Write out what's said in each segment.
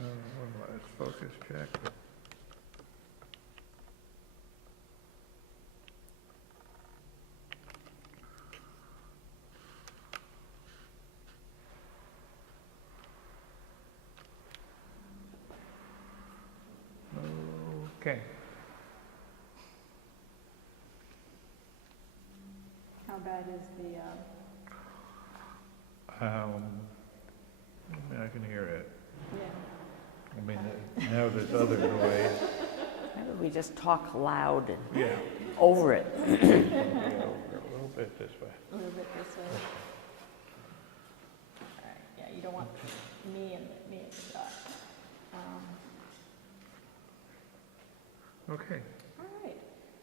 Let's focus check. Okay. How bad is the, I mean, I can hear it. yeah. I mean, now there's other noise. Maybe we just talk loud and Yeah. over it. A little bit this way. A little bit this way. All right, yeah, you don't want me at the shot. Okay. All right,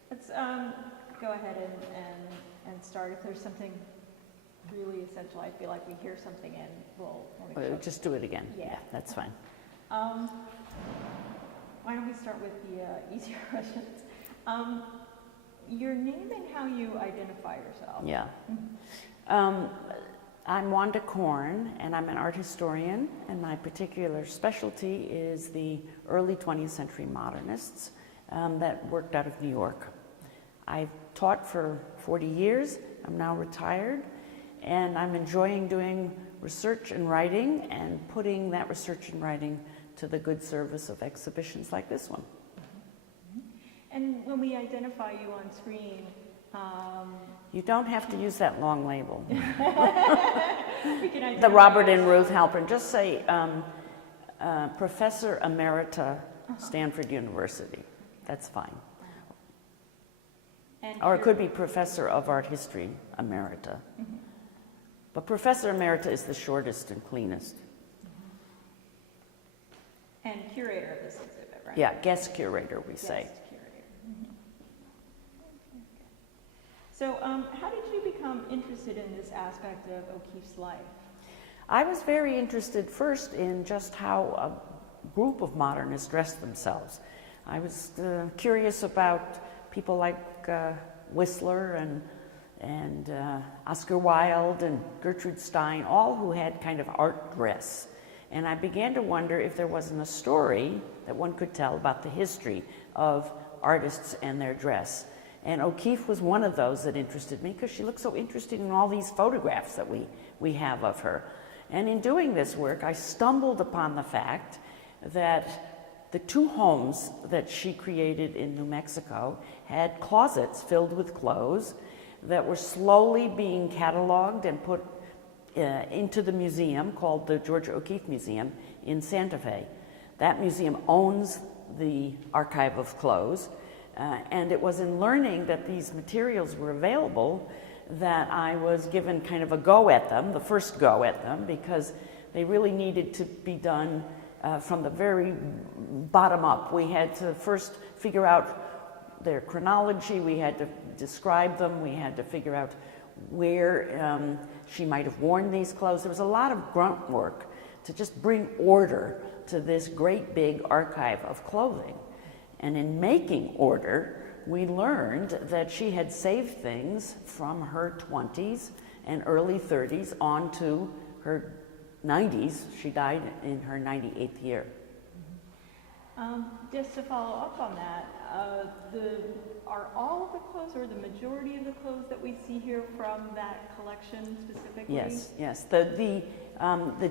let's go ahead and start. If there's something really essential, I feel like we hear something and we'll make sure. Just do it again. Yeah. That's fine. Why don't we start with the easier questions? Your name and how you identify yourself. Yeah. I'm Wanda Korn, and I'm an art historian, and my particular specialty is the early 20th century modernists that worked out of New York. I've taught for 40 years. I'm now retired, and I'm enjoying doing research and writing and putting that research and writing to the good service of exhibitions like this one. And when we identify you on screen, You don't have to use that long label. we can identify The Robert and Ruth Halpern. Just say Professor Emerita, Stanford University. That's fine. And Or it could be Professor of Art History Emerita. But Professor Emerita is the shortest and cleanest. And curator of this exhibit, right? Yeah, guest curator, we say. Guest curator. So how did you become interested in this aspect of O'Keeffe's life? I was very interested first in just how a group of modernists dressed themselves. I was curious about people like Whistler and Oscar Wilde and Gertrude Stein, all who had kind of art dress. And I began to wonder if there wasn't a story that one could tell about the history of artists and their dress. And O'Keeffe was one of those that interested me because she looked so interesting in all these photographs that we have of her. And in doing this work, I stumbled upon the fact that the two homes that she created in New Mexico had closets filled with clothes that were slowly being cataloged and put into the museum called the Georgia O'Keeffe Museum in Santa Fe. That museum owns the archive of clothes, and it was in learning that these materials were available that I was given kind of a go at them, the first go at them, because they really needed to be done from the very bottom up. We had to first figure out their chronology, we had to describe them, we had to figure out where she might have worn these clothes. There was a lot of grunt work to just bring order to this great big archive of clothing. And in making order, we learned that she had saved things from her 20s and early 30s on to her 90s. She died in her 98th year. Just to follow up on that, are all of the clothes or the majority of the clothes that we see here from that collection specifically? Yes, yes. The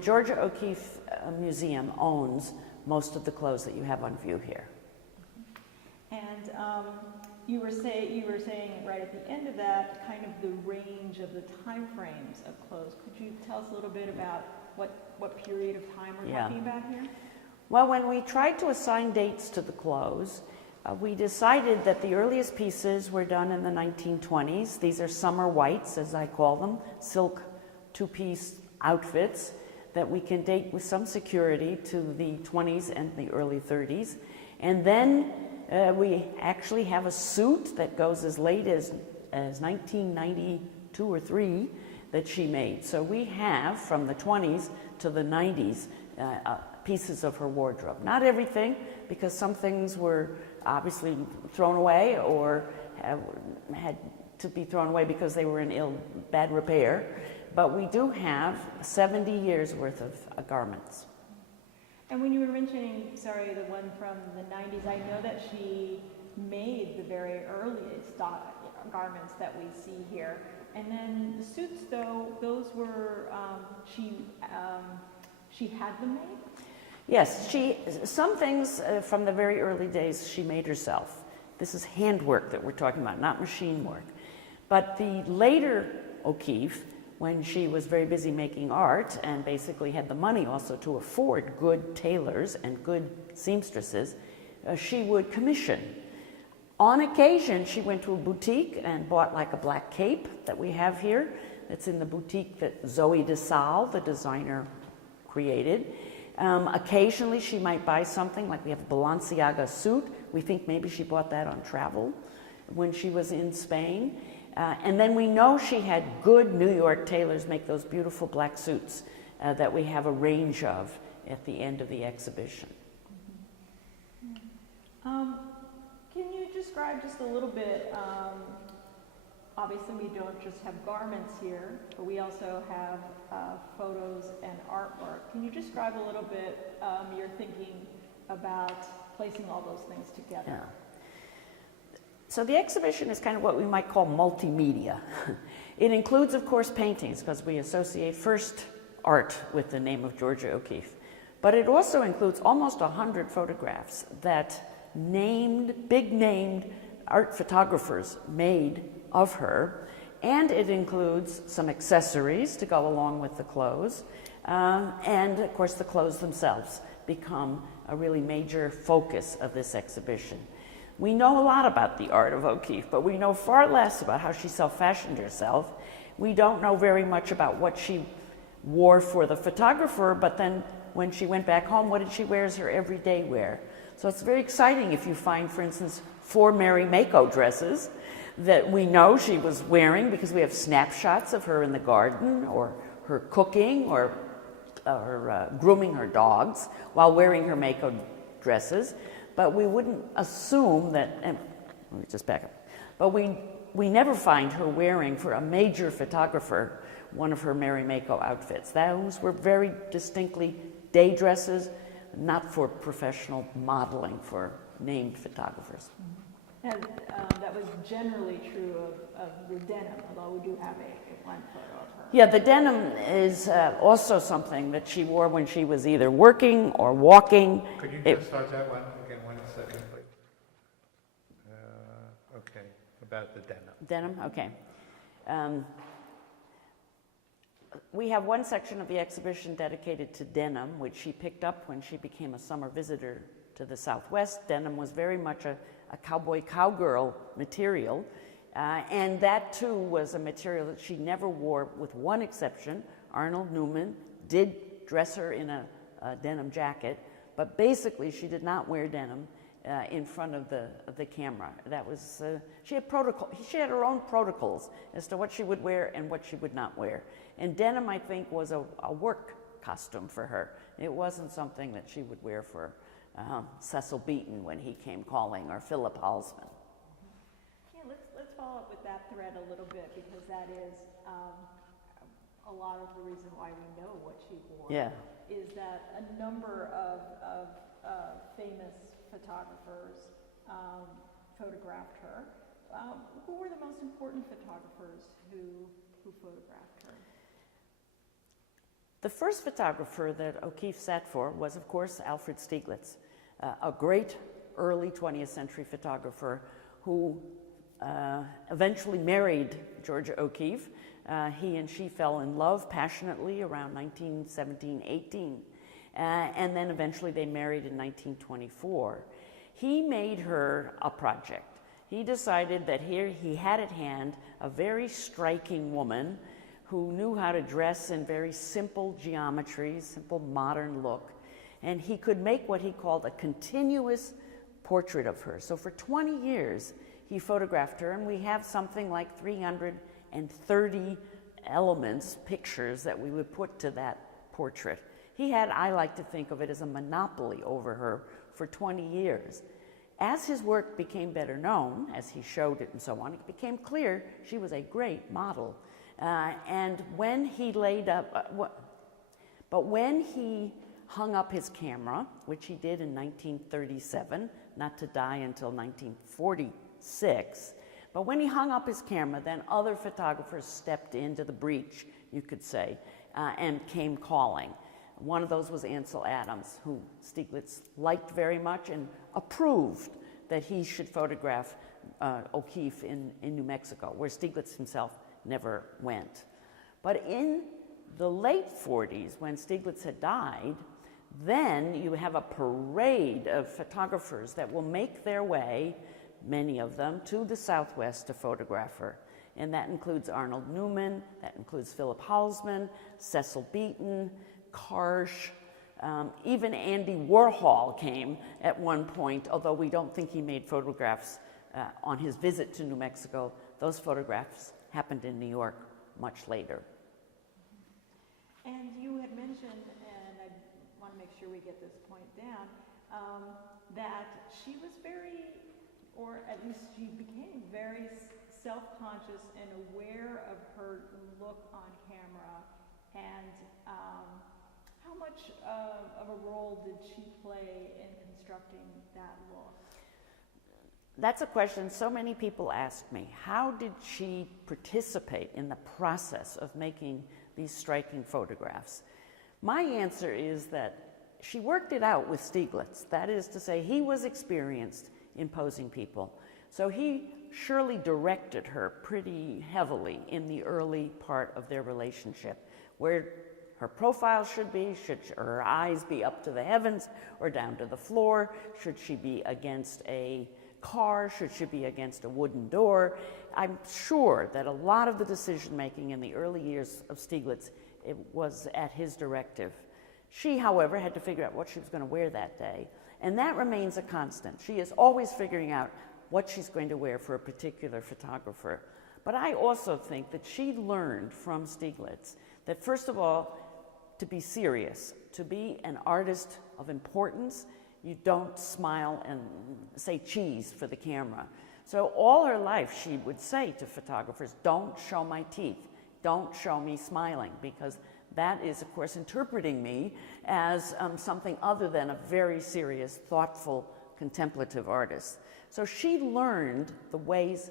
Georgia O'Keeffe Museum owns most of the clothes that you have on view here. And you were saying right at the end of that, kind of the range of the time frames of clothes. Could you tell us a little bit about what period of time we're talking about here? Well, when we tried to assign dates to the clothes, we decided that the earliest pieces were done in the 1920s. These are summer whites, as I call them, silk two-piece outfits that we can date with some security to the 20s and the early 30s. And then we actually have a suit that goes as late as 1992 or 3 that she made. So we have from the 20s to the 90s pieces of her wardrobe. Not everything, because some things were obviously thrown away or had to be thrown away because they were in bad repair. But we do have 70 years worth of garments. And when you were mentioning, sorry, the one from the 90s, I know that she made the very earliest garments that we see here. And then the suits, though, those were, she had them made? Yes, some things from the very early days she made herself. This is handwork that we're talking about, not machine work. But the later O'Keeffe, when she was very busy making art and basically had the money also to afford good tailors and good seamstresses, she would commission. On occasion, she went to a boutique and bought like a black cape that we have here. That's in the boutique that Zoe DeSalle, the designer, created. Occasionally, she might buy something, like we have a Balenciaga suit. We think maybe she bought that on travel when she was in Spain. And then we know she had good New York tailors make those beautiful black suits that we have a range of at the end of the exhibition. Can you describe just a little bit, obviously we don't just have garments here, but we also have photos and artwork. Can you describe a little bit your thinking about placing all those things together? Yeah. So the exhibition is kind of what we might call multimedia. It includes, of course, paintings, because we associate first art with the name of Georgia O'Keeffe. But it also includes almost 100 photographs that big named art photographers made of her. And it includes some accessories to go along with the clothes. And, of course, the clothes themselves become a really major focus of this exhibition. We know a lot about the art of O'Keeffe, but we know far less about how she self-fashioned herself. We don't know very much about what she wore for the photographer, but then when she went back home, what did she wear as her everyday wear? So it's very exciting if you find, for instance, 4 Mary Mako dresses that we know she was wearing because we have snapshots of her in the garden or her cooking or grooming her dogs while wearing her Mako dresses. But we wouldn't assume that, and let me just back up, but we never find her wearing for a major photographer one of her Mary Mako outfits. Those were very distinctly day dresses, not for professional modeling for named photographers. And that was generally true of the denim, although we do have one photo of her. Yeah, the denim is also something that she wore when she was either working or walking. Could you just start that one again 1 second, please? Okay, about the denim. Denim, okay. We have one section of the exhibition dedicated to denim, which she picked up when she became a summer visitor to the Southwest. Denim was very much a cowboy cowgirl material, and that too was a material that she never wore, with one exception. Arnold Newman did dress her in a denim jacket, but basically she did not wear denim in front of the camera. That was she had her own protocols as to what she would wear and what she would not wear. And denim, I think, was a work costume for her. It wasn't something that she would wear for Cecil Beaton when he came calling, or Philip Halsman. Yeah, let's follow up with that thread a little bit, because that is a lot of the reason why we know what she wore. Yeah. Is that a number of famous photographers photographed her. Who were the most important photographers who photographed her? The first photographer that O'Keeffe sat for was, of course, Alfred Stieglitz, a great early 20th century photographer who eventually married Georgia O'Keeffe. He and she fell in love passionately around 1917-18, and then eventually they married in 1924. He made her a project. He decided that here he had at hand a very striking woman who knew how to dress in very simple geometry, simple modern look, and he could make what he called a continuous portrait of her. So for 20 years, he photographed her, and we have something like 330 elements, pictures that we would put to that portrait. He had, I like to think of it as a monopoly over her for 20 years. As his work became better known, as he showed it and so on, it became clear she was a great model. And when he laid up, when he hung up his camera, which he did in 1937, not to die until 1946. But when he hung up his camera, then other photographers stepped into the breach, you could say, and came calling. One of those was Ansel Adams, who Stieglitz liked very much and approved that he should photograph O'Keeffe in New Mexico, where Stieglitz himself never went. But in the late 40s, when Stieglitz had died, then you have a parade of photographers that will make their way, many of them, to the Southwest to photograph her. And that includes Arnold Newman, that includes Philip Halsman, Cecil Beaton, Karsh, even Andy Warhol came at one point, although we don't think he made photographs on his visit to New Mexico. Those photographs happened in New York much later. And you had mentioned, and I want to make sure we get this point down, that she was very, or at least she became very self-conscious and aware of her look on camera, and how much of a role did she play in constructing that look? That's a question so many people ask me. How did she participate in the process of making these striking photographs? My answer is that she worked it out with Stieglitz. That is to say, he was experienced in posing people. So he surely directed her pretty heavily in the early part of their relationship, where her profile should be. Should her eyes be up to the heavens or down to the floor? Should she be against a car? Should she be against a wooden door? I'm sure that a lot of the decision-making in the early years of Stieglitz, it was at his directive. She, however, had to figure out what she was going to wear that day, and that remains a constant. She is always figuring out what she's going to wear for a particular photographer. But I also think that she learned from Stieglitz that, first of all, to be serious, to be an artist of importance, you don't smile and say cheese for the camera. So all her life she would say to photographers, don't show my teeth, don't show me smiling, because that is, of course, interpreting me as something other than a very serious, thoughtful, contemplative artist. So she learned the ways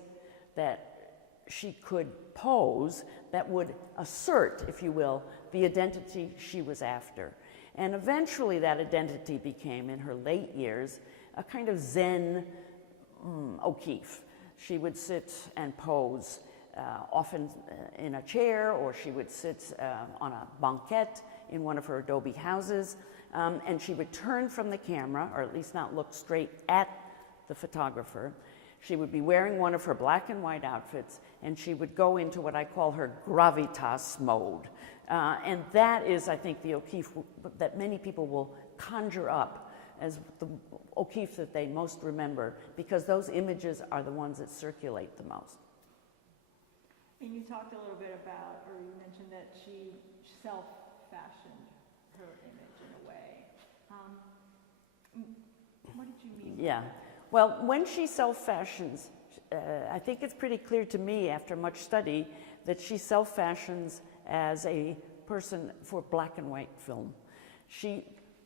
that she could pose that would assert, if you will, the identity she was after. And eventually that identity became, in her late years, a kind of Zen O'Keeffe. She would sit and pose, often in a chair, or she would sit on a banquette in one of her adobe houses, and she would turn from the camera, or at least not look straight at the photographer. She would be wearing one of her black and white outfits, and she would go into what I call her gravitas mode. And that is, I think, the O'Keeffe that many people will conjure up as the O'Keeffe that they most remember, because those images are the ones that circulate the most. And you talked a little bit about, or you mentioned that she self-fashioned her image in a way. What did you mean? Yeah. Well, when she self-fashions, I think it's pretty clear to me after much study that she self-fashions as a person for black and white film. She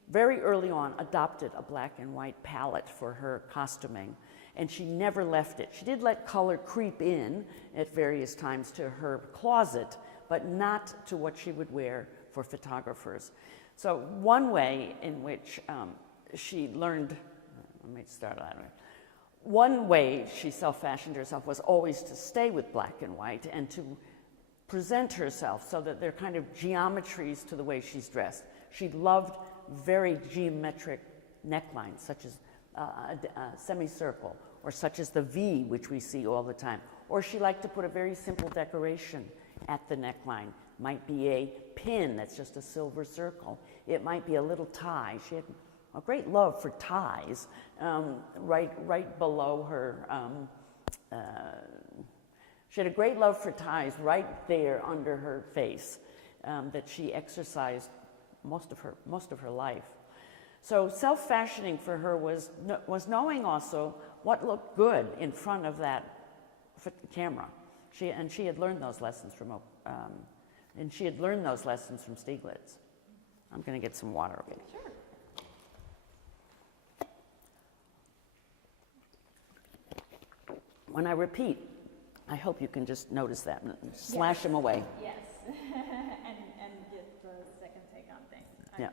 very early on adopted a black and white palette for her costuming, and she never left it. She did let color creep in at various times to her closet, but not to what she would wear for photographers. So one way in which she learned, let me start that way. One way she self-fashioned herself was always to stay with black and white and to present herself so that they're kind of geometries to the way she's dressed. She loved very geometric necklines, such as a semicircle, or such as the V, which we see all the time. Or she liked to put a very simple decoration at the neckline. Might be a pin that's just a silver circle. It might be a little tie. She had a great love for ties, right below her. She had a great love for ties right there under her face that she exercised most of her life. So self-fashioning for her was knowing also what looked good in front of that camera. She had learned those lessons from Stieglitz. I'm going to get some water. Okay. Sure. When I repeat, I hope you can just notice that and slash them away. Yes, and get the second take on things. Yeah.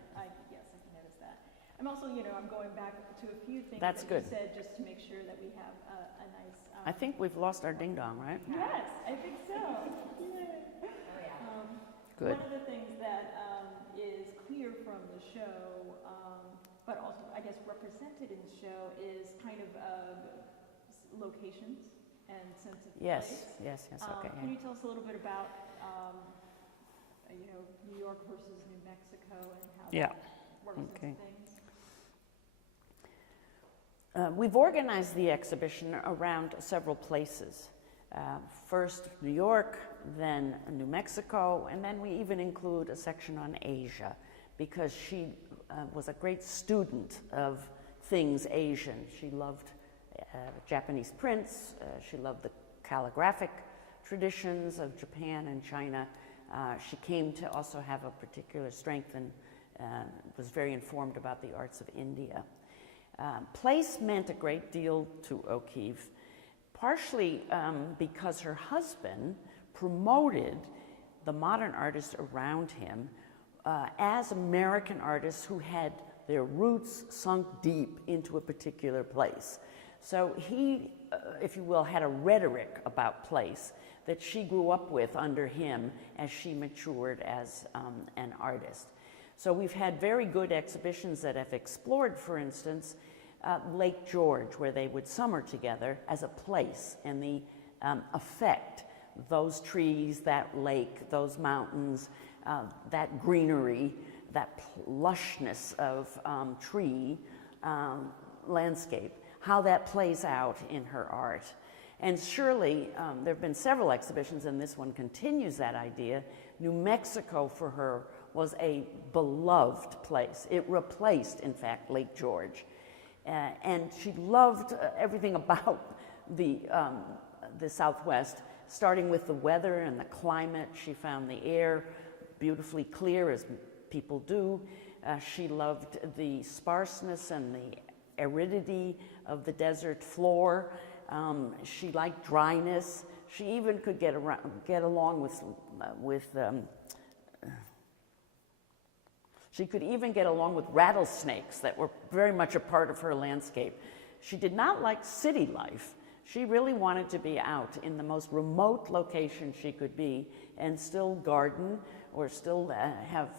Yes, I can notice that. I'm also, I'm going back to a few things That's that good. you said just to make sure that we have a nice. I think we've lost our ding dong, right? Yes, I think so. Good. One of the things that is clear from the show, but also I guess represented in the show, is kind of locations and sense of Yes, place. yes, okay. Can you tell us a little bit about, New York versus New Mexico and how that represents things? We've organized the exhibition around several places. First New York, then New Mexico, and then we even include a section on Asia, because she was a great student of things Asian. She loved Japanese prints, she loved the calligraphic traditions of Japan and China. She came to also have a particular strength and was very informed about the arts of India. Place meant a great deal to O'Keeffe, partially because her husband promoted the modern artists around him as American artists who had their roots sunk deep into a particular place. So he, if you will, had a rhetoric about place that she grew up with under him as she matured as an artist. So we've had very good exhibitions that have explored, for instance, Lake George, where they would summer together as a place, and the effect those trees, that lake, those mountains, that greenery, that lushness of tree landscape, how that plays out in her art. And surely there have been several exhibitions, and this one continues that idea. New Mexico for her was a beloved place. It replaced, in fact, Lake George. And she loved everything about the Southwest, starting with the weather and the climate. She found the air beautifully clear, as people do. She loved the sparseness and the aridity of the desert floor. She liked dryness. She even could get along with she could even get along with rattlesnakes that were very much a part of her landscape. She did not like city life. She really wanted to be out in the most remote location she could be and still garden or still have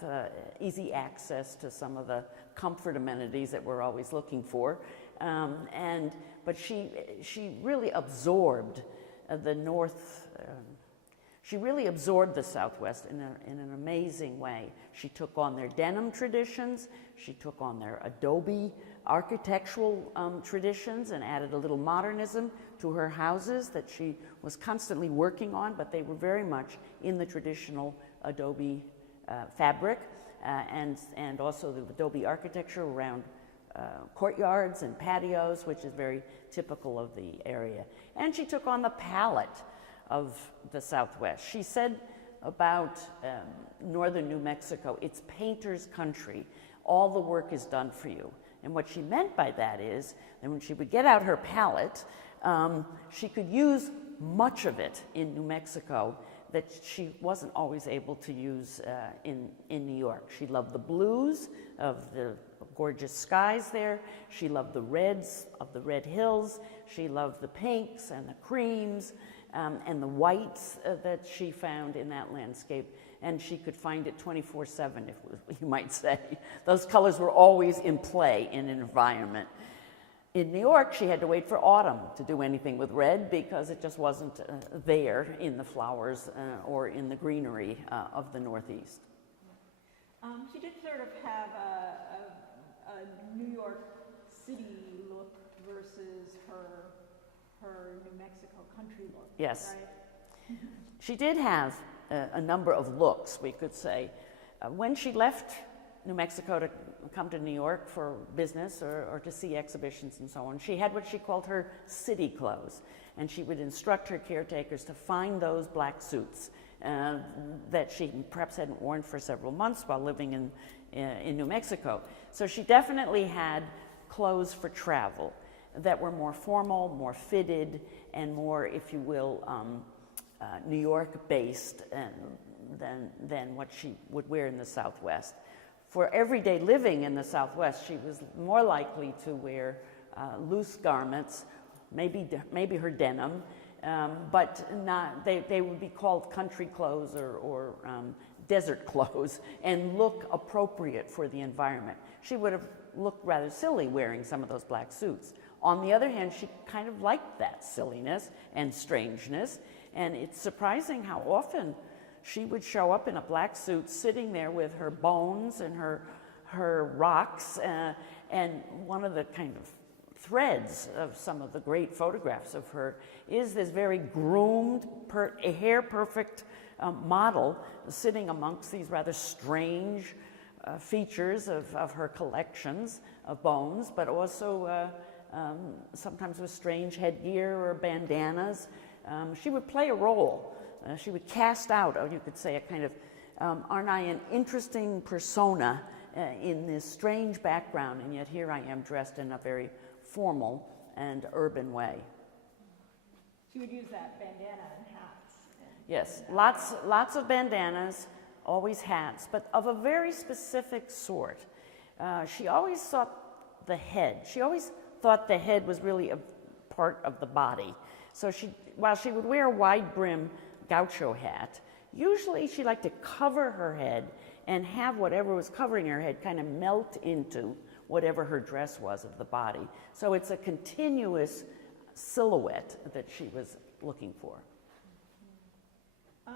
easy access to some of the comfort amenities that we're always looking for. But she really absorbed the North. She really absorbed the Southwest in an amazing way. She took on their denim traditions, she took on their adobe architectural traditions and added a little modernism to her houses that she was constantly working on, but they were very much in the traditional adobe fabric and also the adobe architecture around courtyards and patios, which is very typical of the area. And she took on the palette of the Southwest. She said about northern New Mexico, it's painter's country. All the work is done for you. And what she meant by that is that when she would get out her palette, she could use much of it in New Mexico that she wasn't always able to use in New York. She loved the blues of the gorgeous skies there. She loved the reds of the red hills. She loved the pinks and the creams and the whites that she found in that landscape. And she could find it 24/7, if you might say. Those colors were always in play in an environment. In New York, she had to wait for autumn to do anything with red because it just wasn't there in the flowers or in the greenery of the Northeast. She did sort of have a New York City look versus her New Mexico country look. Yes. Right? She did have a number of looks, we could say. When she left New Mexico to come to New York for business or to see exhibitions and so on, she had what she called her city clothes. And she would instruct her caretakers to find those black suits that she perhaps hadn't worn for several months while living in New Mexico. So she definitely had clothes for travel that were more formal, more fitted, and more, if you will, New York-based than what she would wear in the Southwest. For everyday living in the Southwest, she was more likely to wear loose garments, maybe her denim, but not. They would be called country clothes or desert clothes, and look appropriate for the environment. She would have looked rather silly wearing some of those black suits. On the other hand, she kind of liked that silliness and strangeness, and it's surprising how often she would show up in a black suit sitting there with her bones and her rocks, and one of the kind of threads of some of the great photographs of her is this very groomed, hair-perfect model sitting amongst these rather strange features of her collections of bones, but also sometimes with strange headgear or bandanas. She would play a role. She would cast out, or you could say, a kind of, aren't I an interesting persona in this strange background, and yet here I am dressed in a very formal and urban way. She would use that bandana and hats. Yes, lots of bandanas, always hats, but of a very specific sort. She always thought the head. She always thought the head was really a part of the body. So while she would wear a wide brim gaucho hat, usually she liked to cover her head and have whatever was covering her head kind of melt into whatever her dress was of the body. So it's a continuous silhouette that she was looking for. I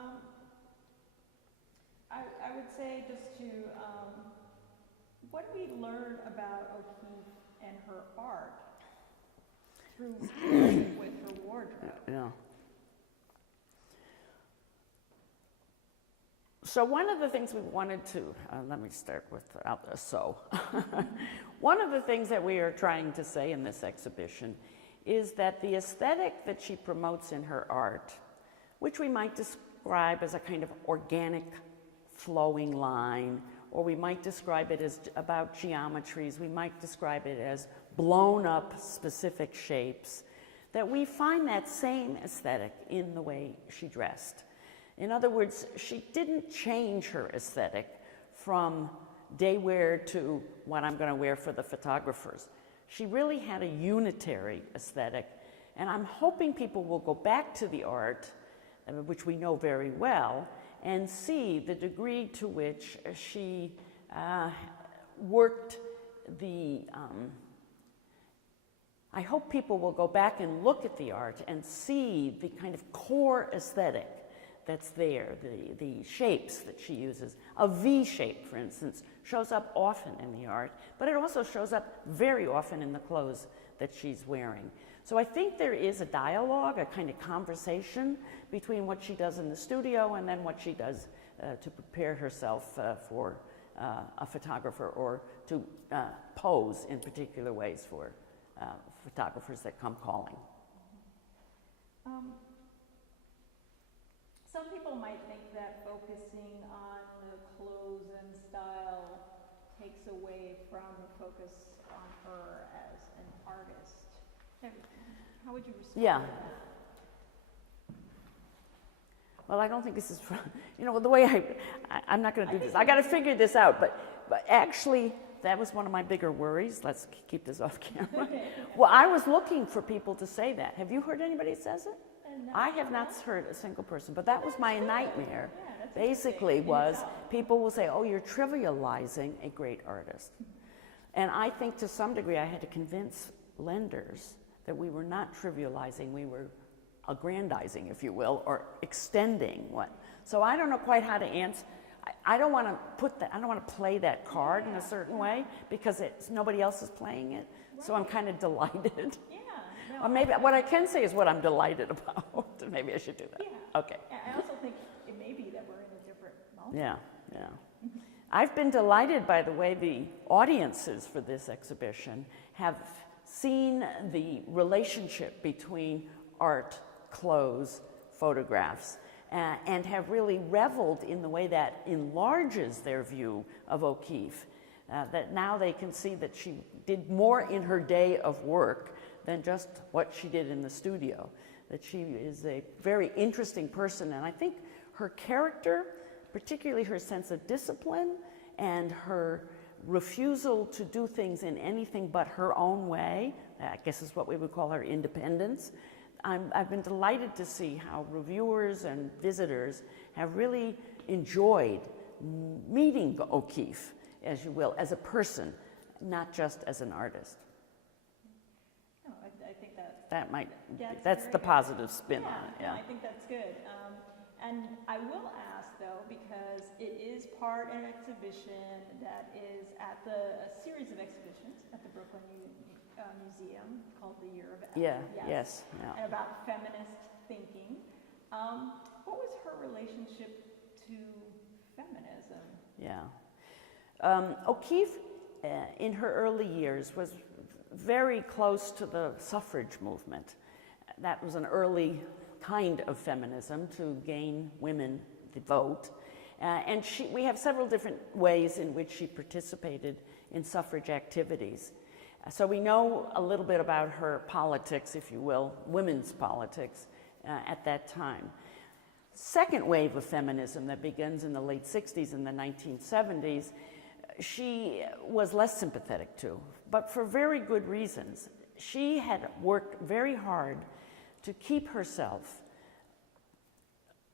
would say just to, what do we learn about O'Keeffe and her art through with her wardrobe? Yeah. So one of the things we wanted to, let me start without the so. One of the things that we are trying to say in this exhibition is that the aesthetic that she promotes in her art, which we might describe as a kind of organic flowing line, or we might describe it as about geometries, we might describe it as blown up specific shapes, that we find that same aesthetic in the way she dressed. In other words, she didn't change her aesthetic from day wear to what I'm going to wear for the photographers. She really had a unitary aesthetic, and I'm hoping people will go back to the art, which we know very well, and see the degree to which she worked the... I hope people will go back and look at the art and see the kind of core aesthetic that's there, the shapes that she uses. A V shape, for instance, shows up often in the art, but it also shows up very often in the clothes that she's wearing. So I think there is a dialogue, a kind of conversation between what she does in the studio and then what she does to prepare herself for a photographer, or to pose in particular ways for photographers that come calling. Some people might think that focusing on the clothes and style takes away from the focus on her as an artist. How would you respond to that? Well, I don't think this is, the way I'm not going to do this. I got to figure this out, but actually, that was one of my bigger worries. Let's keep this off camera. Well, I was looking for people to say that. Have you heard anybody that says it? I have not heard a single person, but that was my nightmare. Basically was people will say, oh, you're trivializing a great artist. And I think to some degree I had to convince lenders that we were not trivializing, we were aggrandizing, if you will, or extending what. So I don't know quite how to answer. I don't want to I don't want to play that card in a certain way because nobody else is playing it. So I'm kind of delighted. Or maybe what I can say is what I'm delighted about. Maybe I should do that. Yeah. Okay. I also think it may be that we're in a different moment. Yeah. I've been delighted by the way the audiences for this exhibition have seen the relationship between art, clothes, photographs, and have really reveled in the way that enlarges their view of O'Keeffe. That now they can see that she did more in her day of work than just what she did in the studio. That she is a very interesting person, and I think her character, particularly her sense of discipline and her refusal to do things in anything but her own way, I guess is what we would call her independence. I've been delighted to see how reviewers and visitors have really enjoyed meeting O'Keeffe, as you will, as a person, not just as an artist. No, I think that's the positive spin on it. Yeah, no, I think that's good. And I will ask, though, because it is part of an exhibition that is at a series of exhibitions at the Brooklyn Museum called The Year of Yeah, Yes. yes. And about feminist thinking. What was her relationship to feminism? Yeah. O'Keeffe, in her early years, was very close to the suffrage movement. That was an early kind of feminism to gain women the vote. And we have several different ways in which she participated in suffrage activities. So we know a little bit about her politics, if you will, women's politics at that time. Second wave of feminism that begins in the late 60s and the 1970s, she was less sympathetic to, but for very good reasons. She had worked very hard to keep herself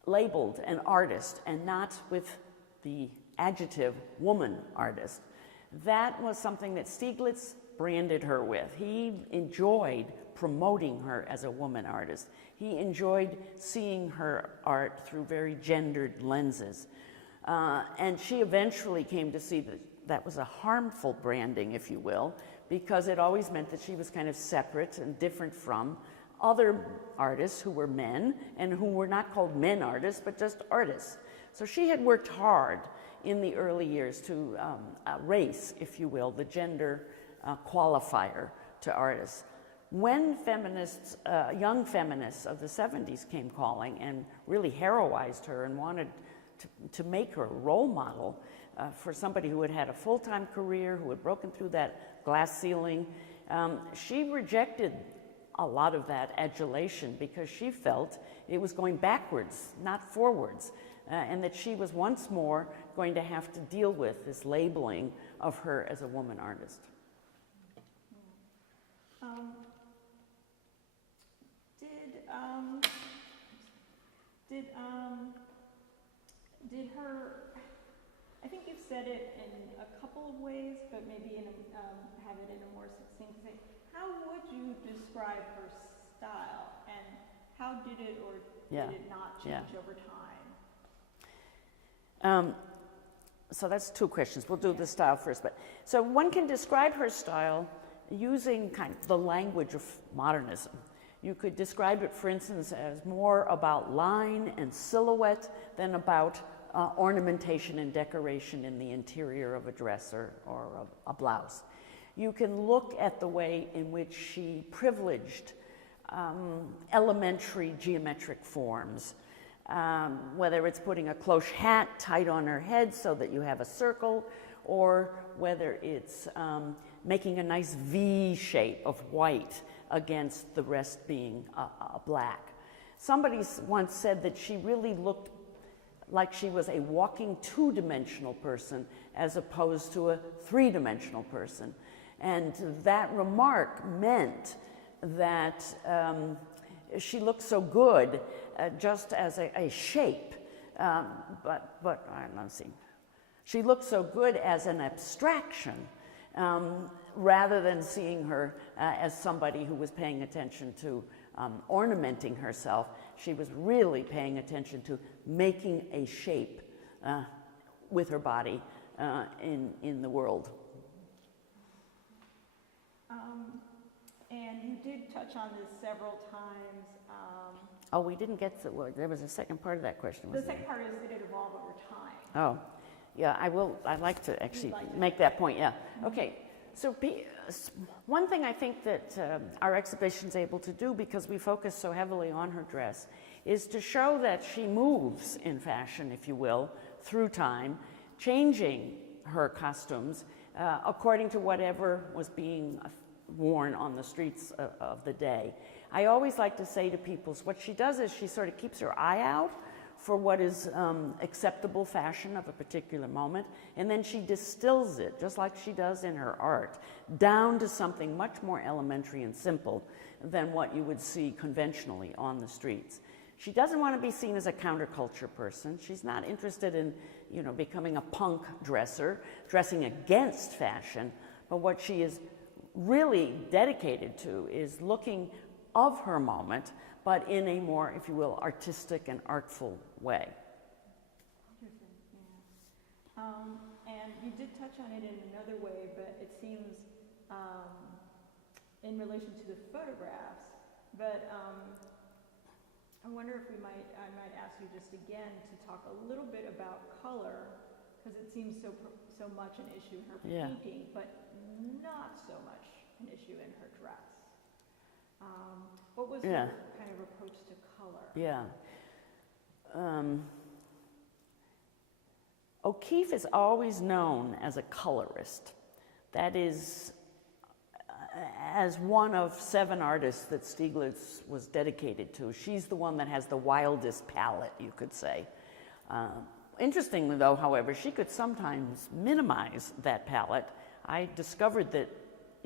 labeled an artist and not with the adjective woman artist. That was something that Stieglitz branded her with. He enjoyed promoting her as a woman artist. He enjoyed seeing her art through very gendered lenses. And she eventually came to see that that was a harmful branding, if you will, because it always meant that she was kind of separate and different from other artists who were men and who were not called men artists, but just artists. So she had worked hard in the early years to race, if you will, the gender qualifier to artists. When feminists, young feminists of the 70s came calling and really heroized her and wanted to make her a role model for somebody who had had a full-time career, who had broken through that glass ceiling, she rejected a lot of that adulation because she felt it was going backwards, not forwards, and that she was once more going to have to deal with this labeling of her as a woman artist. Did her, I think you've said it in a couple of ways, but maybe have it in a more succinct way. How would you describe her style, and how did it or did it not change over time? So that's two questions. We'll do the style first. So one can describe her style using kind of the language of modernism. You could describe it, for instance, as more about line and silhouette than about ornamentation and decoration in the interior of a dress or a blouse. You can look at the way in which she privileged elementary geometric forms, whether it's putting a cloche hat tight on her head so that you have a circle, or whether it's making a nice V shape of white against the rest being a black. Somebody once said that she really looked like she was a walking two-dimensional person as opposed to a three-dimensional person. And that remark meant that she looked so good just as a shape, but let's see. She looked so good as an abstraction rather than seeing her as somebody who was paying attention to ornamenting herself. She was really paying attention to making a shape with her body in the world. And you did touch on this several times. Oh, we didn't get to the word. There was a second part of that question. The second part is, did it evolve over time? Oh, yeah, I'd like to actually make that point, yeah. Okay, so one thing I think that our exhibition's able to do, because we focus so heavily on her dress, is to show that she moves in fashion, if you will, through time, changing her costumes according to whatever was being worn on the streets of the day. I always like to say to people, what she does is she sort of keeps her eye out for what is acceptable fashion of a particular moment, and then she distills it, just like she does in her art, down to something much more elementary and simple than what you would see conventionally on the streets. She doesn't want to be seen as a counterculture person. She's not interested in, you know, becoming a punk dresser, dressing against fashion, but what she is really dedicated to is looking of her moment, but in a more, if you will, artistic and artful way. Interesting, yeah. And you did touch on it in another way, but it seems in relation to the photographs, but I wonder if I might ask you just again to talk a little bit about color, because it seems so much an issue in her painting, but not so much an issue in her dress. What was your kind of approach to color? Yeah. O'Keeffe is always known as a colorist. That is, as one of 7 artists that Stieglitz was dedicated to. She's the one that has the wildest palette, you could say. Interestingly, though, however, she could sometimes minimize that palette. I discovered that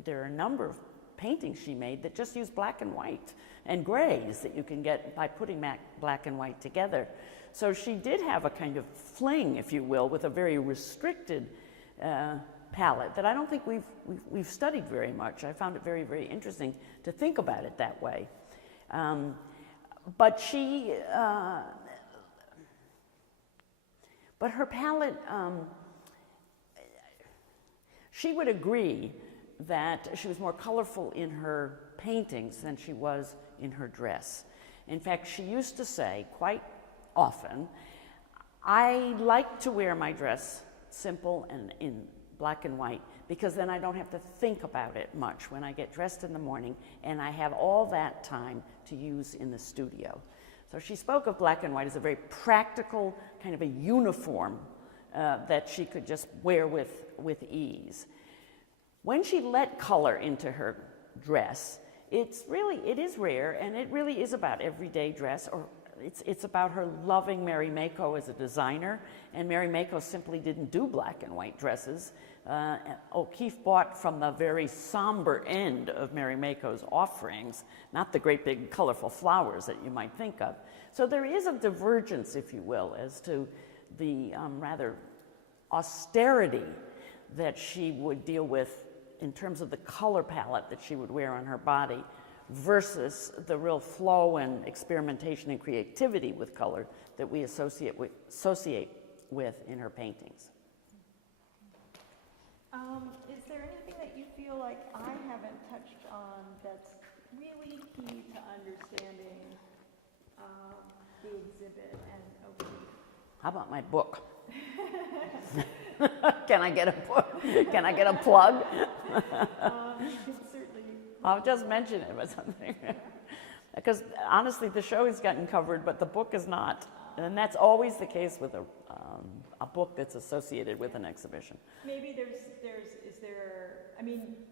there are a number of paintings she made that just use black and white and grays that you can get by putting black and white together. So she did have a kind of fling, if you will, with a very restricted palette that I don't think we've studied very much. I found it very, very interesting to think about it that way. But her palette, she would agree that she was more colorful in her paintings than she was in her dress. In fact, she used to say quite often, I like to wear my dress simple and in black and white, because then I don't have to think about it much when I get dressed in the morning, and I have all that time to use in the studio. So she spoke of black and white as a very practical, kind of a uniform that she could just wear with ease. When she let color into her dress, it is rare, and it really is about everyday dress, or it's about her loving Mary Mako as a designer, and Mary Mako simply didn't do black and white dresses. O'Keeffe bought from the very somber end of Mary Mako's offerings, not the great big colorful flowers that you might think of. So there is a divergence, if you will, as to the rather austerity that she would deal with in terms of the color palette that she would wear on her body versus the real flow and experimentation and creativity with color that we associate with in her paintings. Is there anything that you feel like I haven't touched on that's really key to understanding the exhibit and O'Keeffe? How about my book? Can I get a book? Can I get a plug? Certainly. I'll just mention it or something. Because honestly, the show has gotten covered, but the book is not. And that's always the case with a book that's associated with an exhibition. Maybe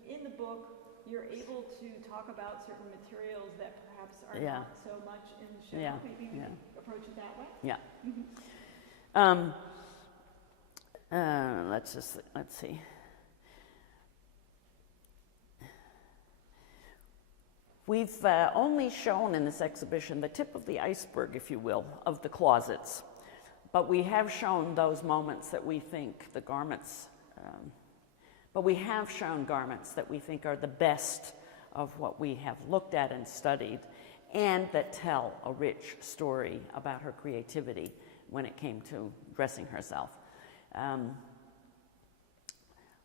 in the book, you're able to talk about certain materials that perhaps are not so much in the show. Yeah. Maybe we approach it that way. Yeah. Let's see. We've only shown in this exhibition the tip of the iceberg, if you will, of the closets. But we have shown those moments that we think the garments, but we have shown garments that we think are the best of what we have looked at and studied, and that tell a rich story about her creativity when it came to dressing herself.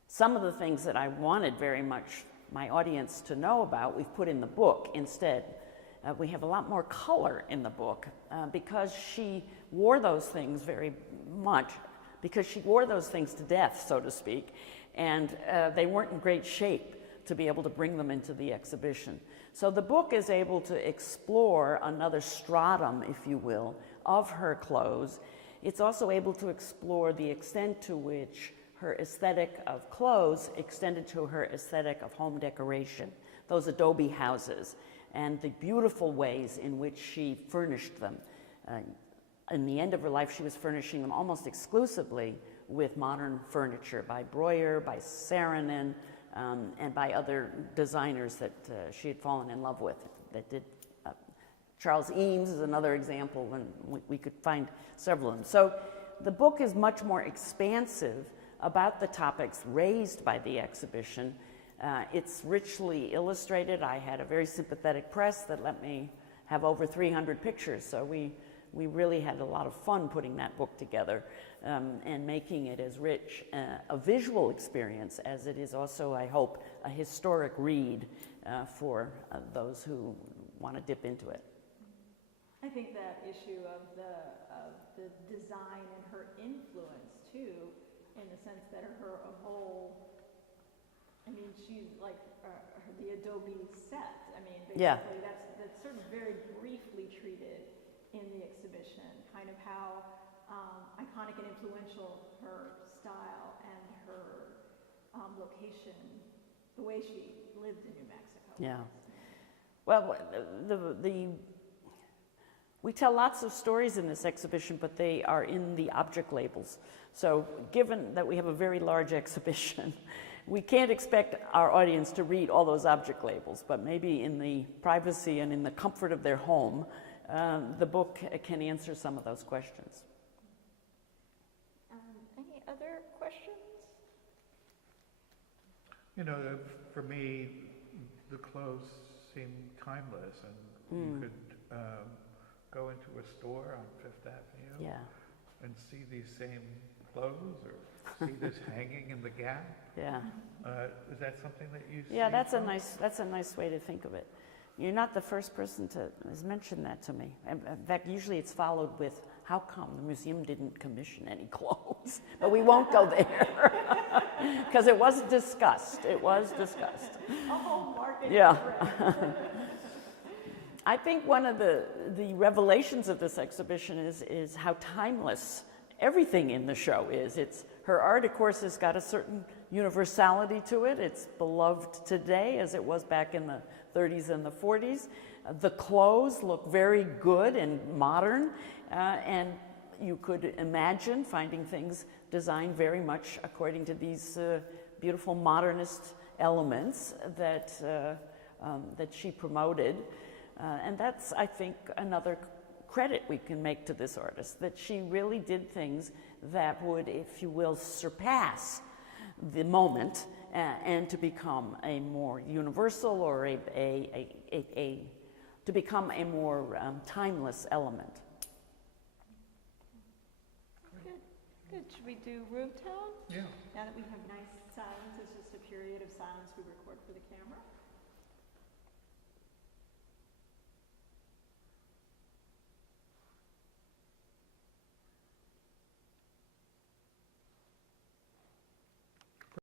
Some of the things that I wanted very much my audience to know about, we've put in the book instead. We have a lot more color in the book because she wore those things very much, because she wore those things to death, so to speak, and they weren't in great shape. to be able to bring them into the exhibition. So the book is able to explore another stratum, if you will, of her clothes. It's also able to explore the extent to which her aesthetic of clothes extended to her aesthetic of home decoration, those adobe houses, and the beautiful ways in which she furnished them. In the end of her life, she was furnishing them almost exclusively with modern furniture by Breuer, by Saarinen, and by other designers that she had fallen in love with that did. Charles Eames is another example, and we could find several of them. So the book is much more expansive about the topics raised by the exhibition. It's richly illustrated. I had a very sympathetic press that let me have over 300 pictures, so we really had a lot of fun putting that book together and making it as rich a visual experience as it is also, I hope, a historic read for those who want to dip into it. I think that issue of the design and her influence too, in the sense that her whole, I mean, she's like the Adobe set. I mean, basically Yeah. that's sort of very briefly treated in the exhibition, kind of how iconic and influential her style and her location, the way she lived in New Mexico. Yeah. Well, we tell lots of stories in this exhibition, but they are in the object labels. So given that we have a very large exhibition, we can't expect our audience to read all those object labels, but maybe in the privacy and in the comfort of their home, the book can answer some of those questions. Any other questions? You know, for me, the clothes seem timeless, and you could go into a store on Fifth Avenue Yeah. and see these same clothes, or see this hanging in the Gap. Yeah. Is that something that you see? Yeah, that's a nice way to think of it. You're not the first person to has mentioned that to me. In fact, usually it's followed with, how come the museum didn't commission any clothes? But we won't go there, because it was discussed. It was discussed. A whole market. Yeah. I think one of the revelations of this exhibition is how timeless everything in the show is. Her art, of course, has got a certain universality to it. It's beloved today as it was back in the 30s and the 40s. The clothes look very good and modern, and you could imagine finding things designed very much according to these beautiful modernist elements that she promoted. And that's, I think, another credit we can make to this artist, that she really did things that would, if you will, surpass the moment and to become a more universal or to become a more timeless element. Good. Should we do room tone? Yeah. Now that we have nice silence, it's just a period of silence we record for the camera.